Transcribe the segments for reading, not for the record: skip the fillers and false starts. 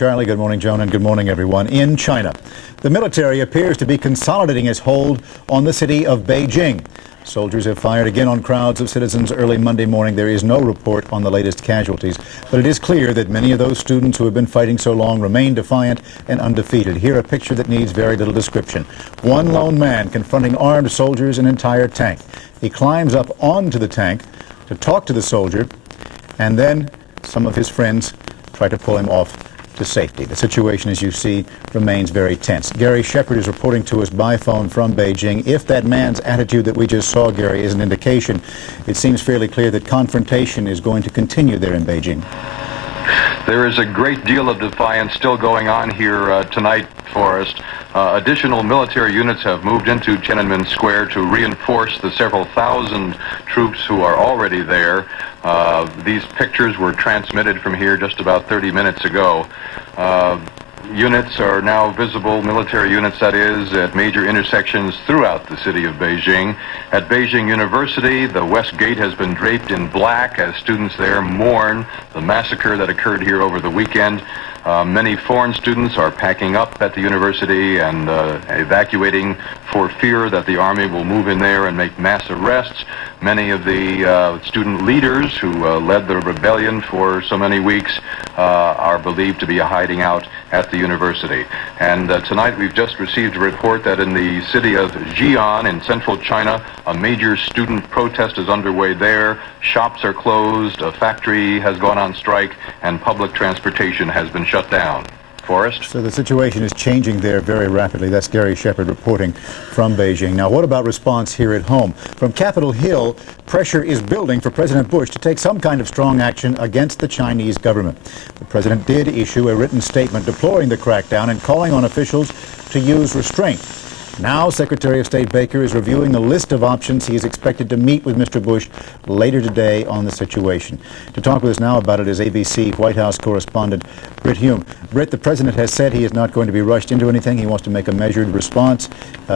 Charlie. Good morning, Joan, and good morning, everyone. In China, the military appears to be consolidating its hold on the city of Beijing. Soldiers have fired again on crowds of citizens early Monday morning. There is no report on the latest casualties, but it is clear that many of those students who have been fighting so long remain defiant and undefeated. Here, a picture that needs very little description. One lone man confronting armed soldiers, an entire tank. He climbs up onto the tank to talk to the soldier, and then some of his friends try to pull him off to safety. The situation, as you see, remains very tense. Gary Shepard is reporting to us by phone from Beijing. If that man's attitude that we just saw, Gary, is an indication, it seems fairly clear that confrontation is going to continue there in Beijing. There is a great deal of defiance still going on here tonight, Forrest. Additional military units have moved into Tiananmen Square to reinforce the several thousand troops who are already there. These pictures were transmitted from here just about 30 minutes ago. Units are now visible, military units that is, at major intersections throughout the city of Beijing. At Beijing University, the West Gate has been draped in black as students there mourn the massacre that occurred here over the weekend. Many foreign students are packing up at the university and evacuating for fear that the army will move in there and make mass arrests. Many of the student leaders who led the rebellion for so many weeks are believed to be hiding out at the university. And tonight we've just received a report that in the city of Xi'an in central China, a major student protest is underway there. Shops are closed, a factory has gone on strike, and public transportation has been shut down. Forrest? So the situation is changing there very rapidly. That's Gary Shepard reporting from Beijing. Now, what about response here at home? From Capitol Hill, pressure is building for President Bush to take some kind of strong action against the Chinese government. The president did issue a written statement deploring the crackdown and calling on officials to use restraint. Now, Secretary of State Baker is reviewing the list of options. He is expected to meet with Mr. Bush later today on the situation. To talk with us now about it is ABC White House correspondent Brit Hume. Brit, the president has said he is not going to be rushed into anything. He wants to make a measured response.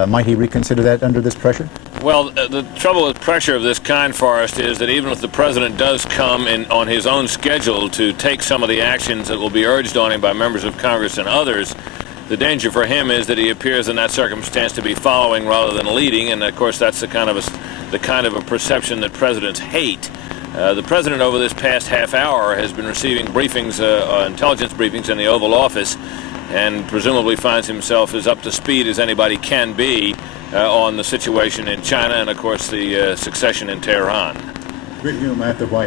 Might he reconsider that under this pressure? Well, the trouble with pressure of this kind, Forrest, is that even if the president does come in on his own schedule to take some of the actions that will be urged on him by members of Congress and others, the danger for him is that he appears in that circumstance to be following rather than leading, and of course that's the kind of a perception that presidents hate. The president over this past half hour has been receiving briefings, intelligence briefings in the Oval Office, and presumably finds himself as up to speed as anybody can be on the situation in China and of course the succession in Tehran. Brit Hume at the White House.